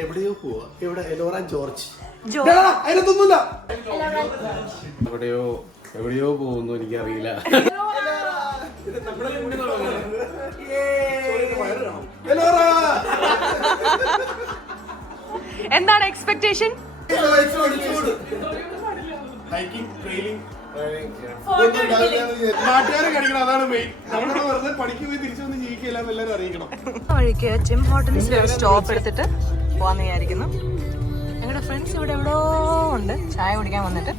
എവിടെയോ പോവാ. ഇവിടെ എലോറ ജോർജ് എവിടെയോ പോകുന്നു, എനിക്കറിയില്ല. എന്താണ് എക്സ്പെക്ടേഷൻ? വഴിക്ക് ജിം ഹോട്ടൽസിൽ ഒരു സ്റ്റോപ്പ് എടുത്തിട്ട് പോവാന്ന് വിചാരിക്കുന്നു. ഞങ്ങളുടെ ഫ്രണ്ട്സ് ഇവിടെ എവിടോ ഉണ്ട്, ചായ കുടിക്കാൻ വന്നിട്ട്.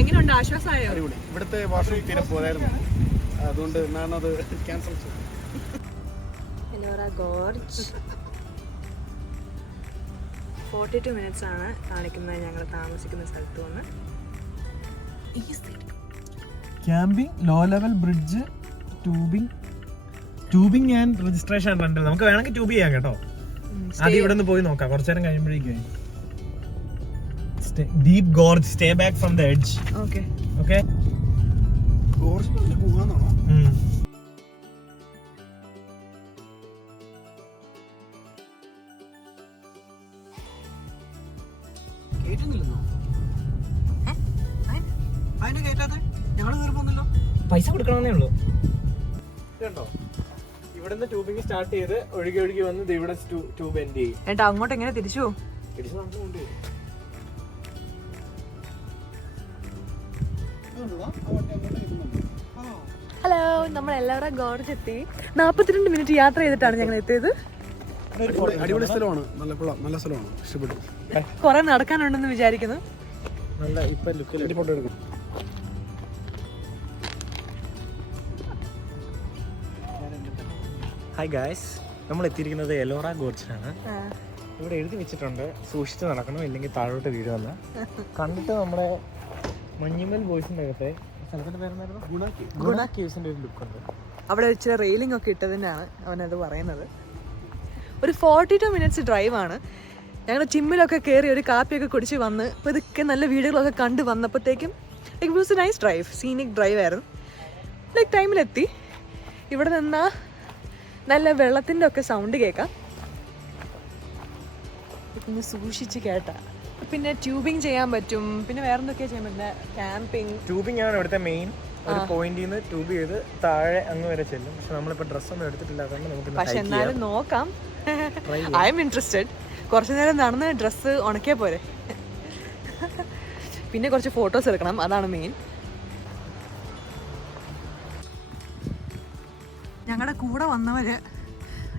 എങ്ങനെയുണ്ട്? ആശ്വാസമായോ? ഇവിടുത്തെ വാഷ്റൂം തീരെ പോരായിരുന്നു, അതുകൊണ്ട് ഞാനത് ക്യാൻസൽ ചെയ്തു. എലോറ ഗോർജ് 42 minutes ആണ് കാണിക്കുന്നത് ഞങ്ങൾ താമസിക്കുന്ന സ്ഥലത്ത് വന്ന്. Camping, low level bridge, tubing and registration rental. നമുക്ക് വേണമെങ്കിൽ ട്യൂബ് ചെയ്യാം കേട്ടോ. ആദ്യം ഇവിടെ നിന്ന് പോയി നോക്കാം, കുറച്ചു നേരം കഴിയുമ്പോഴേക്കും. Deep gorge, stay back from the edge. Okay okay. ഗോർജിൽ പോകാന്നാണോ? പൈസ കൊടുക്കണമെന്നേ ഉള്ളൂ. കേട്ടോ, ഇവിടുന്ന് ട്യൂബിങ് സ്റ്റാർട്ട് ചെയ്ത് ഒഴുകി ഒഴുകി വന്ന് ഇവിടെ ട്യൂബ് എൻഡ് ചെയ്യും. ഏട്ടാ അങ്ങോട്ട് എങ്ങനെ തിരിച്ചു പോകും? ഹലോ, നമ്മൾ എല്ലാവരും ഗോർജ് എത്തി. 42 minute യാത്ര ചെയ്തിട്ടാണ് ഞങ്ങൾ എത്തിയത്. അടിപൊളി സ്ഥലമാണ്, നല്ല സ്ഥലമാണ്, ഇഷ്ടപ്പെട്ടു. കുറെ നടക്കാനുണ്ടെന്ന് വിചാരിക്കുന്നു. നല്ല ഇപ്പൊ ലുക്കിൽ ഫോട്ടോ എടുക്കും. ഹായ് ഗായ്സ്, നമ്മൾ എത്തിയിരിക്കുന്നത് എലോറ ഗോർജിലാണ്. ഇവിടെ എഴുതി വെച്ചിട്ടുണ്ട് സൂക്ഷിച്ച് നടക്കണം ഇല്ലെങ്കിൽ താഴോട്ട് വീഴുമെന്ന്. കണ്ടിട്ട് നമ്മുടെ മഞ്ഞുമൽ ബോയ്സിന്റെ അകത്തെ സ്ഥലത്തിന്റെ പേരെന്നായിരുന്നു, ഗുണ കേവ്സിന്റെ ഒരു ലുക്ക് ഉണ്ട്. അവിടെ വെച്ച് റെയിലിംഗ് ഒക്കെ ഇട്ടതിനാണ് അവനത് പറയുന്നത്. ഒരു 42 minutes ഡ്രൈവാണ്. ഞങ്ങൾ ജിമ്മിലൊക്കെ കയറി ഒരു കാപ്പിയൊക്കെ കുടിച്ച് വന്ന് ഇപ്പോൾ ഇതൊക്കെ നല്ല വീഡിയോകളൊക്കെ കണ്ട് വന്നപ്പോഴത്തേക്കും it was A nice drive, scenic drive ആയിരുന്നു. ലൈക്ക് ടൈമിലെത്തി. ഇവിടെ നിന്നാൽ നല്ല വെള്ളത്തിൻ്റെ ഒക്കെ സൗണ്ട് കേൾക്കാം. പിന്നെ സൂക്ഷിച്ച് കേട്ടാ. പിന്നെ ട്യൂബിങ് ചെയ്യാൻ പറ്റും. പിന്നെ വേറെ എന്തൊക്കെയാ ചെയ്യാൻ പറ്റില്ല? ക്യാമ്പിങ്. ട്യൂബിംഗ് ആണ് ഇവിടുത്തെ മെയിൻ. ഒരു പോയിന്റിൽ നിന്ന് ട്യൂബ് ചെയ്ത് താഴെ അങ്ങ് വരെ ചെല്ലും. പക്ഷെ നമ്മളിപ്പോൾ ഡ്രസ്സൊന്നും എടുത്തിട്ടില്ല, അതുകൊണ്ട് നമുക്ക്. പക്ഷെ എന്നാലും നോക്കാം. I M interested. കുറച്ച് നേരം നടന്ന് ഡ്രസ്സ് ഉണക്കിയാൽ പോരെ. പിന്നെ കുറച്ച് ഫോട്ടോസ് എടുക്കണം, അതാണ് മെയിൻ. ഞങ്ങളുടെ കൂടെ വന്നവര്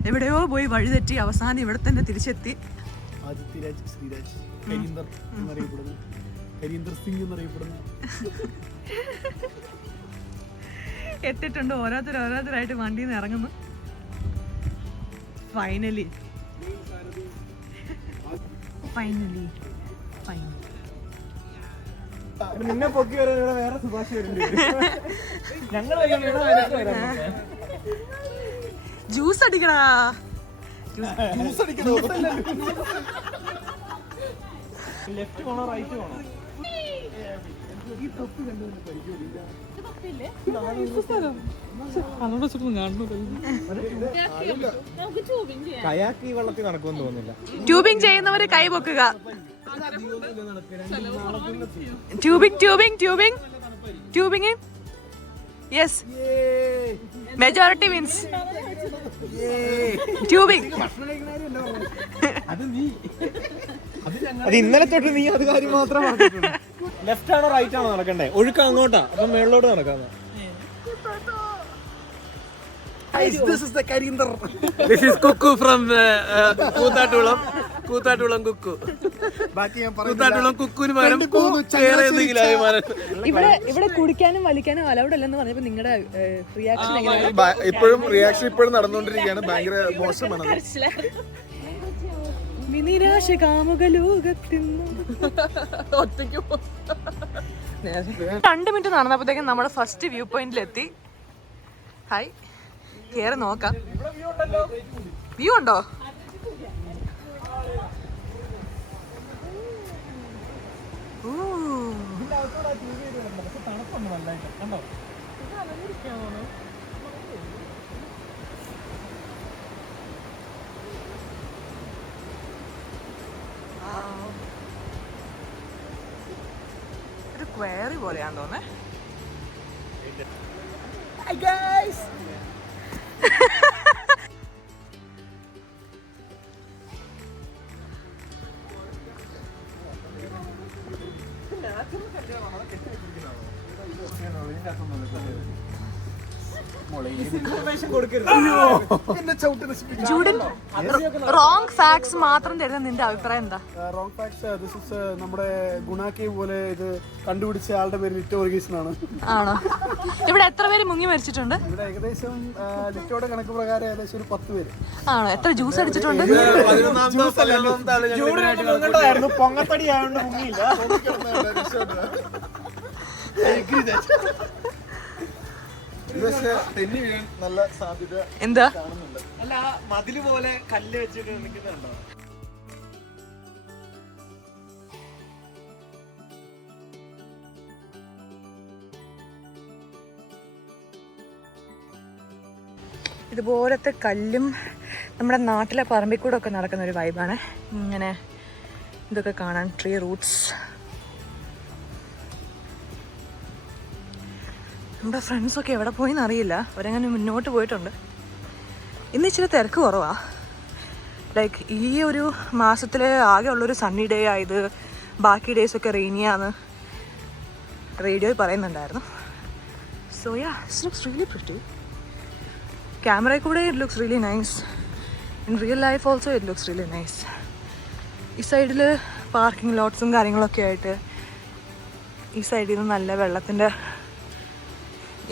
എവിടെയോ പോയി വഴിതെറ്റി അവസാനം ഇവിടെ തന്നെ തിരിച്ചെത്തി. ആദിത്യരാജ്, ശ്രീരാജ്, ഹരീന്ദർ സിംഗ് എന്നറിയപ്പെടുന്നു. എത്തിയിട്ടുണ്ട്. ഓരോരുത്തരായിട്ട് വണ്ടിയിൽ നിന്ന് ഇറങ്ങുന്നു. ഫൈനലി നിന്നെ പൊക്കി വരാൻ വേറെ സുഭാഷ് വരുന്നുണ്ട്. ഞങ്ങൾ ജ്യൂസ് അടിക്കണാ. ലെഫ്റ്റ് പോണോ റൈറ്റ് പോണോ? കയാക്ക് ഈ വെള്ളത്തിൽ നടക്കുമെന്ന് തോന്നുന്നില്ല. ട്യൂബിംഗ് ചെയ്യുന്നവര് കൈ പൊക്കുക. Tubing yes, majority means tubing. അത് ഇന്നലെ തൊട്ട് നീ അത് കാര്യം മാത്രം പറഞ്ഞിട്ടുണ്ട്. ലെഫ്റ്റ് ആണോ റൈറ്റ് ആണോ നടക്കണ്ടേ? ഒഴുക്ക അങ്ങോട്ടാ, അപ്പൊ മേളിലോട്ട് നടക്കാന്ന്. This is the Karinthar. This is Kukku from Koothattukulam Kuku. Koothattukulam കുക്കുവിന് പകരം വേറെ എന്തെങ്കിലും അഭിമാനം. ഇവിടെ കുടിക്കാനും വലിക്കാനും അലൗഡ് അല്ലെന്ന് പറഞ്ഞപ്പോ നിങ്ങളുടെ റിയാക്ഷൻ എങ്ങനെയാണ്? ഇപ്പോഴും റിയാക്ഷൻ ഇപ്പോഴും നടന്നുകൊണ്ടിരിക്കുകയാണ്. ഭയങ്കര മോശമാണ്. നിരാശ കാമുക ലോകത്തിൽ 2 minute നടന്നപ്പോഴത്തേക്കും നമ്മുടെ ഫസ്റ്റ് വ്യൂ പോയിന്റിലെത്തി. ഹായ്, കയറി നോക്കാം. വ്യൂ ഉണ്ടോ? ഒരു ക്വയറി പോലെയാന്ന് തോന്നേ. റോങ് ഫാക്ട്സ് മാത്രം തരുന്ന നിന്റെ അഭിപ്രായം എന്താ? Wrong facts. ദിസ് ഇസ് നമ്മുടെ ഗുണാക്കി പോലെ ഇത് കണ്ടുപിടിച്ച ആളുടെ പേര് ലിറ്റോ വർഗീസ് എന്നാണ്. ആണോ? ഇവിടെ എത്ര പേര് മുങ്ങി മരിച്ചിട്ടുണ്ട്? ഇവിടെ ഏകദേശം ലിറ്റോയുടെ കണക്ക് പ്രകാരം ഏകദേശം ഒരു 10 പേര്. ആണോ? എത്ര ജ്യൂസ് അടിച്ചിട്ടുണ്ട്? പൊങ്ങത്തടി ആയതുകൊണ്ട് മുങ്ങിയില്ല. നല്ല സാധ്യത എന്താ? അല്ല, മതില് പോലെ കല്ല് വെച്ചിട്ട് നിൽക്കുന്നുണ്ടോ? ഇതുപോലത്തെ കല്ലും നമ്മുടെ നാട്ടിലെ പറമ്പിൽ കൂടെ ഒക്കെ നടക്കുന്ന ഒരു വൈബാണ്. ഇങ്ങനെ ഇതൊക്കെ കാണാൻ, ട്രീ റൂട്ട്സ്. നമ്മുടെ ഫ്രണ്ട്സൊക്കെ എവിടെ പോയിന്ന് അറിയില്ല. അവരങ്ങനെ മുന്നോട്ട് പോയിട്ടുണ്ട്. ഇന്ന് ഇച്ചിരി തിരക്ക് കുറവാ. ലൈക്ക് ഈ ഒരു മാസത്തിൽ ആകെ ഉള്ളൊരു സണ്ണി ഡേ ആയത്, ബാക്കി ഡേയ്സൊക്കെ റെയിനിയാന്ന് റേഡിയോയിൽ പറയുന്നുണ്ടായിരുന്നു. So yeah, it's looks really pretty. ക്യാമറയിൽ കൂടെ it looks really nice. In real life also it looks really nice. ഈ സൈഡിൽ പാർക്കിംഗ് ലോട്ട്സും കാര്യങ്ങളൊക്കെ ആയിട്ട്, ഈ സൈഡിൽ നിന്ന് നല്ല വെള്ളത്തിൻ്റെ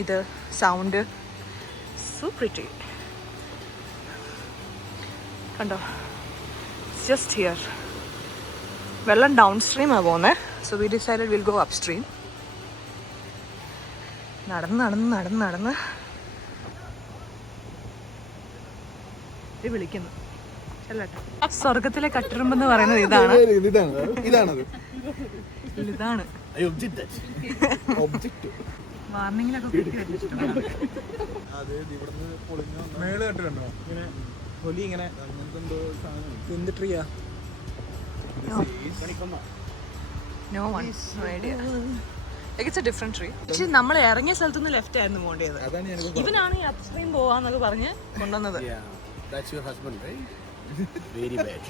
ഇത് സൗണ്ട്. So pretty. കണ്ടോ? Just here. വെള്ളം ഡൗൺ സ്ട്രീമാണ് പോകുന്നത്. So we decided will go up stream. നടന്ന് നടന്ന് നടന്ന് നടന്ന് വിളിക്കുന്നു. സ്വർഗത്തിലെ കട്ടിറുമ്പെന്ന് പറയുന്നത് ഇതാണ്. ഇതാണ് വാർണിങ്ങിലൊക്കെ കുത്തി വെച്ചിട്ടുണ്ട്. മേള് കെട്ടിട്ടുണ്ടോ? ഇങ്ങനെ തൊലി ഇങ്ങനെ എന്ത് ട്രീയാ? No one, no idea. Like it's a different tree. പക്ഷെ നമ്മൾ ഇറങ്ങിയ സ്ഥലത്ത് നിന്ന് ലെഫ്റ്റ് ആയിരുന്നു പോകേണ്ടത്. ഇവനാണ് ഈ അപ്സ്ട്രീം പോവാന്നൊക്കെ പറഞ്ഞ് കൊണ്ടുവന്നത്. That's your husband, right? Very bad.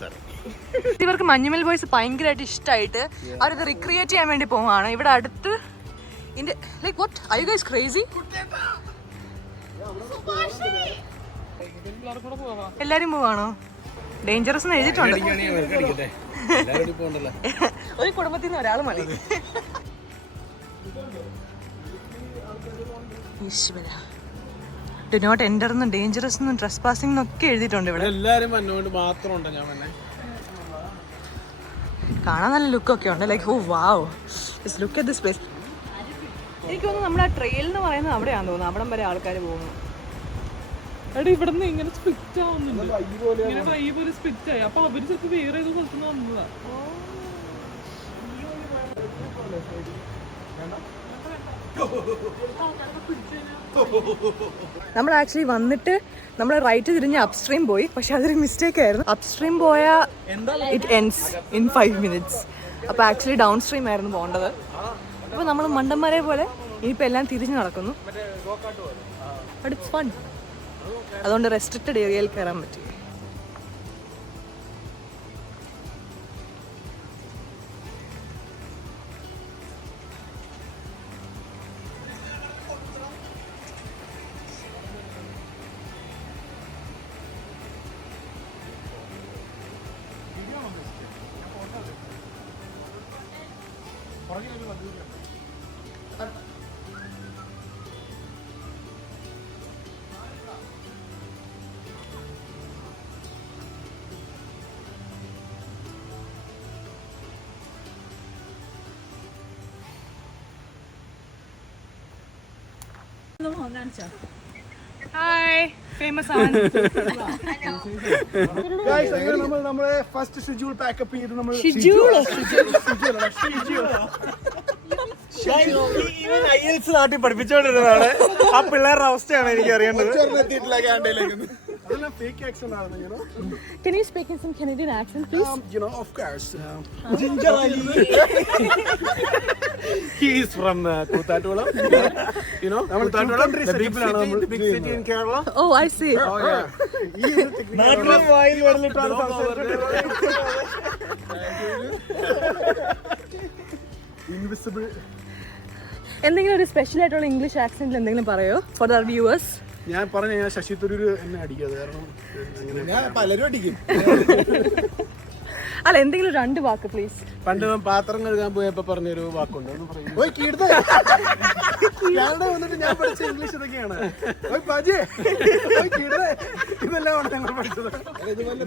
Sorry. ഇവർക്ക് മഞ്ഞുമൽ ബോയ്സ് ഭയങ്കരമായിട്ട് ഇഷ്ടമായിട്ട് അവരത് റിക്രിയേറ്റ് ചെയ്യാൻ വേണ്ടി പോവാണ്. ഇവിടെ അടുത്ത് like what are you guys crazy? എല്ലാരും പോവാണോ? ഡേഞ്ചറസ് എന്ന് എഴുതിയിട്ടുണ്ട്. ഒരു കുടുംബത്തിൽ നിന്ന് ഒരാൾ മതി. ഈശ്വര, ഡു നോട്ട് എൻ്റർ എന്നും ഡേഞ്ചറസ് എന്നും ട്രസ് പാസിംഗ് എന്നൊക്കെ എഴുതിയിട്ടുണ്ട് ഇവിടെ. എല്ലാരും മണ്ണോണ്ട് മാത്രമുണ്ട്. ഞാൻ തന്നെ കാണാൻ നല്ല ലുക്കൊക്കെ ഉണ്ട്. Like oh wow, just look at this place. എനിക്ക് തോന്നുന്നു നമ്മുടെ ട്രെയിൽ എന്ന് പറയുന്നത് അവിടെയാണെന്ന് തോന്നുന്നു. അവിടം വരെ ആൾക്കാർ പോകുന്നു. എടാ ഇവിടുന്ന് ഇങ്ങനെ സ്പ്ലിറ്റ് ആവുന്നുണ്ട്. ഇങ്ങനെ വൈ പോലെ സ്പ്ലിറ്റ് ആയി. അപ്പൊ അവര് ചിലപ്പോ വേറെ ഏതോ സ്ഥലത്തുനിന്ന് വന്നതാ. നമ്മൾ ആക്ച്വലി വന്നിട്ട് നമ്മൾ റൈറ്റ് തിരിഞ്ഞ് അപ്സ്ട്രീം പോയി. പക്ഷെ അതൊരു മിസ്റ്റേക്ക് ആയിരുന്നു. അപ്സ്ട്രീം പോയാൽ ഇറ്റ് എൻഡ്സ് ഇൻ 5 minutes. അപ്പോൾ ആക്ച്വലി ഡൗൺ സ്ട്രീം ആയിരുന്നു പോകേണ്ടത്. അപ്പോൾ നമ്മൾ മണ്ടന്മാരെ പോലെ ഇനിയിപ്പോൾ എല്ലാം തിരിഞ്ഞ് നടക്കുന്നു. But it's fun. അതുകൊണ്ട് റെസ്ട്രിക്റ്റഡ് ഏരിയയിൽ കയറാൻ പറ്റി. ഹായ് ഫേമസ് ആണ്. Guys, അങ്ങനെ നമ്മുടെ ഫസ്റ്റ് ഷെഡ്യൂൾ പാക്കപ്പ് ചെയ്ത് നമ്മൾ IELTS നാട്ടിൽ പഠിപ്പിച്ചോണ്ടിരുന്നതാണ്. ആ പിള്ളേരുടെ അവസ്ഥയാണ് എനിക്ക് അറിയേണ്ടത്. അതെല്ലാം ഫേക്ക് ആക്സന്റ് ആണ്, you know. Can you speak in some Canadian accent, please? You know, of course. He is from Koothatulam. You know, Koothatulam, the big city in Kerala. Oh, I see. Oh yeah. നാട്ടിലും വായിൽ വെള്ളിട്ടാണ് Invisible. എന്തെങ്കിലും ഒരു special ആയിട്ടുള്ള English ആക്സെന്റിൽ എന്തെങ്കിലും പറയോ for the viewers? ഞാൻ പറഞ്ഞ ഞാൻ ശശി തരൂര് എന്നെ അടിക്കാതെ, കാരണം ഞാൻ പലരും അടിക്കും. അല്ല, എന്തെങ്കിലും 2 വാക്ക് പ്ലീസ്. പണ്ട് ഞാൻ പാത്രം കഴുകാൻ പോയപ്പോ പറഞ്ഞൊരു വാക്കുണ്ട്, വന്നിട്ട് ഞാൻ പഠിച്ച ഇംഗ്ലീഷ് ഇതൊക്കെയാണ്. ഇതെല്ലാം ഞങ്ങൾ പഠിച്ചത്.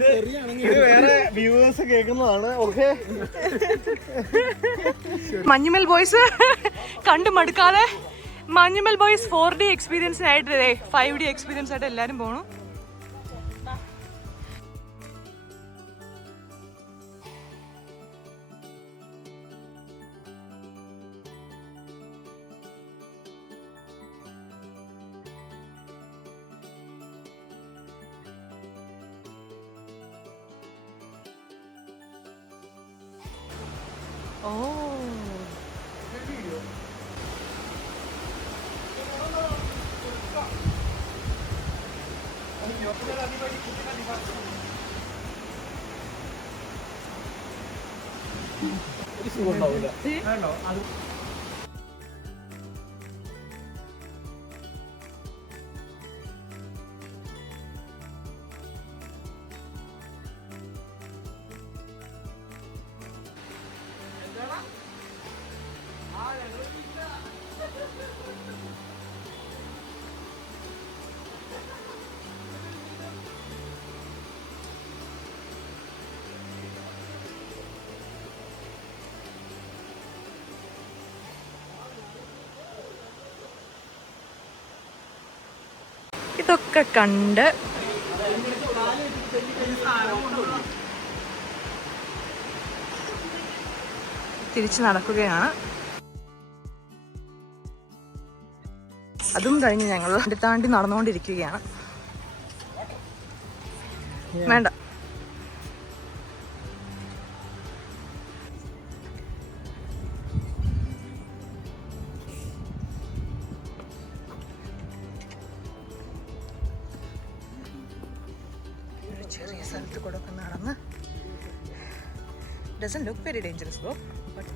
വേറെ വ്യൂവേഴ്സ് കേൾക്കുന്നതാണ്. ഓക്കെ, മഞ്ഞുമൽ ബോയ്സ് കണ്ടു മടുക്കാതെ മഞ്ഞുമൽ ബോയ്സ് 4D എക്സ്പീരിയൻസിനായിട്ട് 5D എക്സ്പീരിയൻസ് ആയിട്ട് എല്ലാരും പോണു. ഓ, ഇതൊക്കെ കണ്ട് തിരിച്ചു നടക്കുകയാണ്. അതും കഴിഞ്ഞ് ഞങ്ങൾ താണ്ടി നടന്നുകൊണ്ടിരിക്കുകയാണ്. വേണ്ട, ചെറിയ സ്ഥലത്ത് കൂടെ ഒക്കെ നടന്ന് doesn't look very dangerous though, but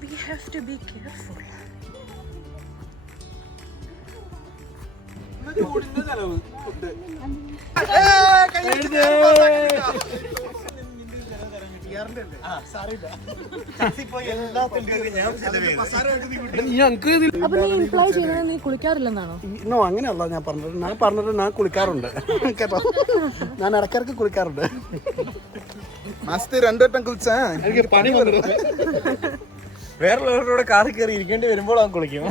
we have to be careful. അപ്പൊ നീ ഇംപ്ലൈ ചെയ്യുന്നത് നീ കുളിക്കാറില്ലെന്നാണോ? നോ, അങ്ങനെയല്ല ഞാൻ പറഞ്ഞത്. ഞാൻ കുളിക്കാറുണ്ട് കേട്ടോ. ഞാൻ ഇടയ്ക്കിടയ്ക്ക് കുളിക്കാറുണ്ട്. മാസത്തിൽ 2 വട്ടം കുളിച്ചാ എനിക്ക് പണി വന്നിട്ട് വേറെ കാറിൽ കയറി ഇരിക്കേണ്ടി വരുമ്പോൾ അവൻ കുളിക്കും.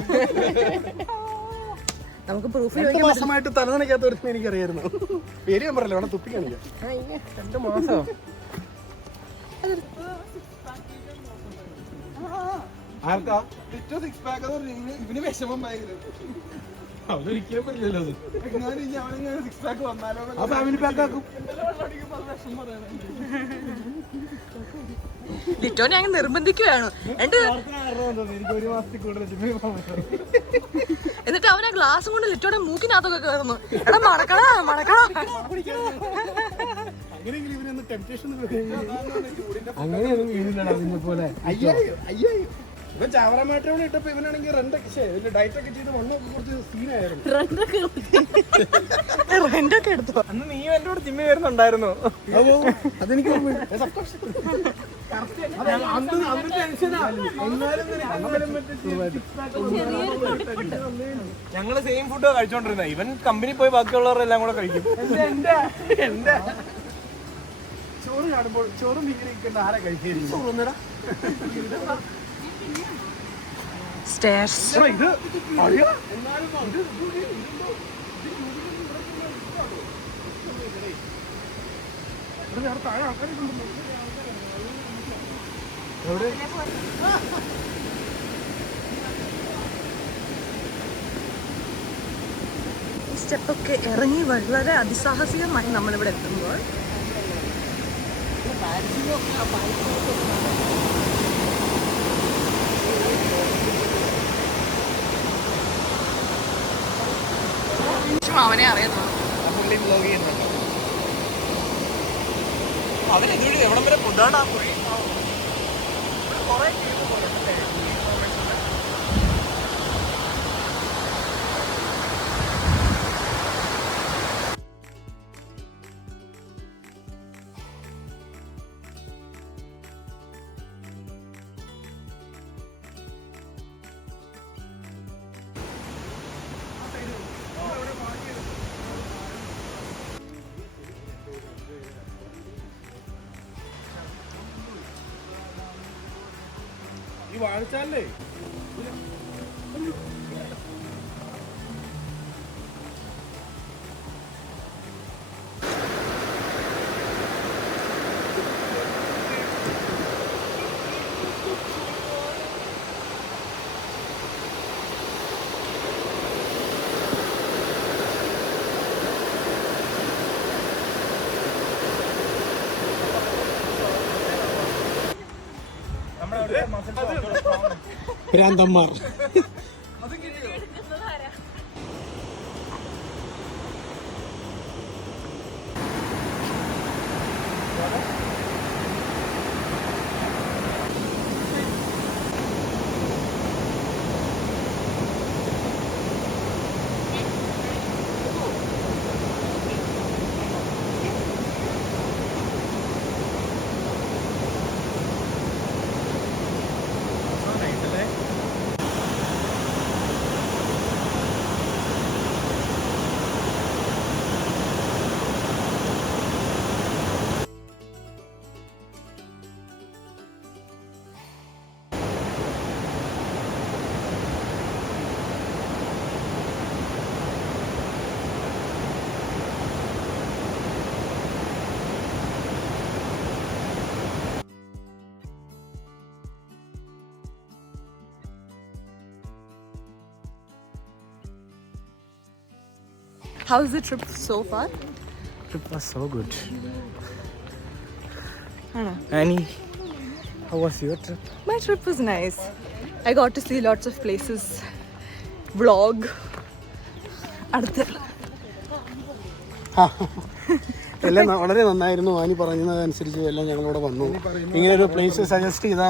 നമുക്ക് പ്രൂഫ് 2 മാസമായിട്ട് തലനനയ്ക്കാത്ത ഒരു എനിക്കറിയായിരുന്നു. പേര് ഞാൻ പറയല്ലോ, വേണം തുപ്പി കാണിക്കാം. 2 മാസം ആർക്കാ ഇവന് വിഷമം ഭയങ്കര. അവരൊരിക്കലും പറ്റില്ലല്ലോ അത്. സിക്സ് പാക്ക് വന്നാലോ ആ ഫാമിലി പാക്ക് ആക്കും. ലിറ്റോനെ അങ്ങ് നിർബന്ധിക്കുകയാണ്. എനിക്ക് 1 മാസത്തിൽ കൂടുതൽ എന്നിട്ട് അവൻ ആ ഗ്ലാസ് കൊണ്ട് ലിറ്റോടെ മൂക്കിനകത്തൊക്കെ കയറുന്നു. എടാ മടക്കടാ മടക്കടാ. അങ്ങനെയെങ്കിലും ഇവനൊന്ന് ടെംപ്റ്റേഷൻ അങ്ങനെയൊന്നും വീണില്ലടാ നിന്നെ പോലെ. അയ്യോ ഇവൻ ചാവറമായിട്ടോടെ ഇട്ടപ്പോ ഇവനാണെങ്കിൽ ഡയറ്റ് ഒക്കെ ചെയ്ത് വണ്ണൊക്കെ കുറച്ച് സീനായിരുന്നു. റെന്റൊക്കെ എടുത്തോ? അന്ന് നീ എന്റെ കൂടെ ജിമ്മി വരുന്നുണ്ടായിരുന്നു. അതെനിക്ക് ഞങ്ങള് സെയിം ഫുഡ് കഴിച്ചോണ്ടിരുന്ന. ഇവൻ കമ്പനി പോയി ബാക്കിയുള്ളവരെല്ലാം കൂടെ കഴിക്കും. എന്റെ ചോറ് കാണുമ്പോൾ ചോറും മീൻ ആരാ കഴിക്കുക? സ്റ്റേഴ്സ്. വേറെ താഴെ ആൾക്കാരൊക്കെ ഉണ്ടല്ലോ. ഈ സ്റ്റെപ്പൊക്കെ ഇറങ്ങി വളരെ അതിസാഹസികമായി നമ്മളിവിടെ എത്തുമ്പോൾ അവനെ അറിയുന്നു. അവരെന്തുകൊണ്ട് എവിടം വരെ കൊണ്ടാണ് ആ കുഴി? ഈ വാഴച്ചാലേ ഭ്രാന്തന്മാർ. How's the trip so far? Trip was so good. Anna? Annie, how was your trip? My trip was nice. I got to see lots of places. Vlog. അടുത്ത എല്ലാം വളരെ നന്നായിരുന്നു. ആനി പറഞ്ഞതനുസരിച്ച് എല്ലാം ഞങ്ങളിവിടെ വന്നു. ഇങ്ങനെ ഒരു പ്ലേസ് സജസ്റ്റ് ചെയ്ത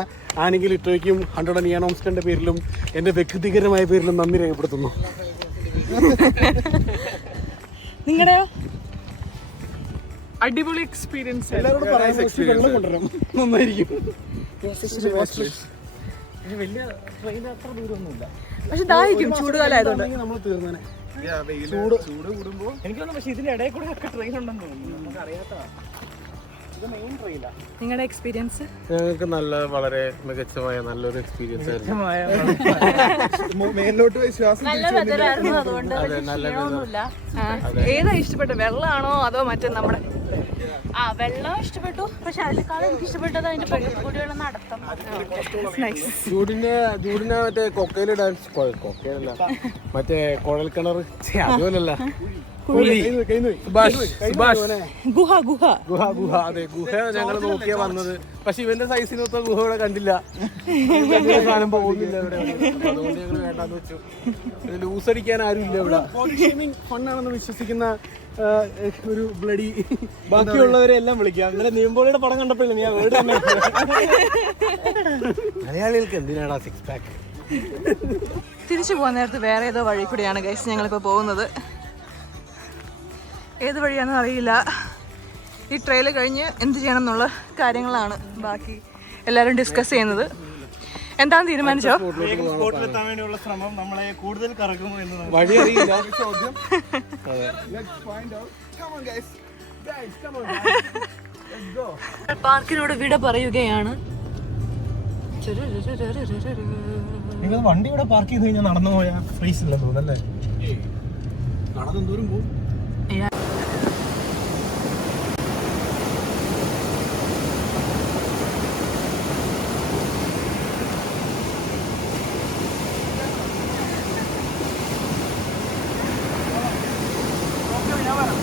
ആണെങ്കിൽ ഇത്രയ്ക്കും 100 നിയാൻ ഹോംസ്റ്റേന്റെ പേരിലും എൻ്റെ വ്യക്തിപരമായ പേരിലും നന്ദി രേഖപ്പെടുത്തുന്നു. നിങ്ങളുടെയോ? അടിപൊളി എക്സ്പീരിയൻസ്. എല്ലാവരോടും പറയാൻ വെള്ളം കൊണ്ടുവരാം, നന്നായിരിക്കും. വലിയ ട്രെയിൻ അത്ര ദൂരമൊന്നുമില്ല. പക്ഷെ ദാഹിക്കും ചൂടുകാലമായതുകൊണ്ട്. നമ്മൾ തീർന്നേനെ. ചൂട് കൂടുമ്പോ എനിക്ക് തോന്നുന്നു പക്ഷേ ഇതിന്റെ ഇടയിൽ കൂടെ ഒക്കെ ട്രെയിൻ ഉണ്ടെന്ന് തോന്നുന്നു. നമുക്ക് അറിയാത്തതാണ്. ഇത് മെയിൻ ട്രെയിനാണ്. നിങ്ങളുടെ എക്സ്പീരിയൻസ്? ഞങ്ങൾക്ക് വളരെ മികച്ചമായ നല്ലൊരു എക്സ്പീരിയൻസ് ആയിരുന്നു. മേലോട്ട് പോയി ശ്വാസം ഏതാ ഇഷ്ടപ്പെട്ട, വെള്ളമാണോ അതോ മറ്റേ നമ്മുടെ? വെള്ളം ഇഷ്ടപ്പെട്ടു. പക്ഷെ അതിനേക്കാളും എനിക്ക് ഇഷ്ടപ്പെട്ടത് അതിന്റെ കൂടിയുള്ള നടത്തം. ജൂഡിനെ മറ്റേ കൊക്കയില് ഡാൻസ്, കൊക്കയിലല്ല മറ്റേ കുഴൽ കിണർ, അതുപോലല്ല ഗുഹ അതെ ഗുഹ ഞങ്ങൾ നോക്കിയാ വന്നത്. പക്ഷെ ഇവന്റെ സൈസിനൊത്ത ഗുഹ ഇവിടെ കണ്ടില്ല. സാധനം പോകുന്നില്ല ഇവിടെ. അതുകൊണ്ട് ഞങ്ങൾ വേണ്ടാന്ന് വെച്ചു. ലൂസ് അടിക്കാൻ ആരും ഇല്ല ഇവിടെ. ഫണ്ണാണെന്ന് വിശ്വസിക്കുന്ന ഒരു ബ്ലഡി ബാക്കിയുള്ളവരെ എല്ലാം വിളിക്കാം. ഇന്നലെ നീമ്പോളിയുടെ പടം കണ്ടപ്പോഴേ നീ ആ വേർഡ് തന്നെ. മലയാളികൾക്ക് എന്തിനാണ് സിക്സ് പാക്ക്? തിരിച്ചു പോകാൻ നേരത്ത് വേറെ ഏതോ വഴി കൂടിയാണ് ഗൈസ് ഞങ്ങളിപ്പോൾ പോകുന്നത്. ഏത് വഴിയാണെന്ന് അറിയില്ല. ഈ ട്രെയിൽ കഴിഞ്ഞ് എന്ത് ചെയ്യണം എന്നുള്ള കാര്യങ്ങളാണ് ബാക്കി എല്ലാവരും ഡിസ്കസ് ചെയ്യുന്നത്. എന്താണെന്ന് തീരുമാനിച്ചോ? സ്പോട്ടിലെത്താൻ വേണ്ടിയുള്ള ശ്രമം നമ്മളെ കൂടുതൽ കറക്കുമോ എന്ന് വഴി അറിയില്ല. പാർക്കിനോട് വിട പറയുകയാണ്. നിങ്ങൾ വണ്ടി ഇവിടെ പാർക്ക് ചെയ്ത് കഴിഞ്ഞാൽ നടന്നു പോയാൽ ഫ്രീസ് ഇല്ലെന്ന് തോന്നുന്നല്ലേ? നടന്നെന്തോരം പോകും. ഞാൻ പറയാം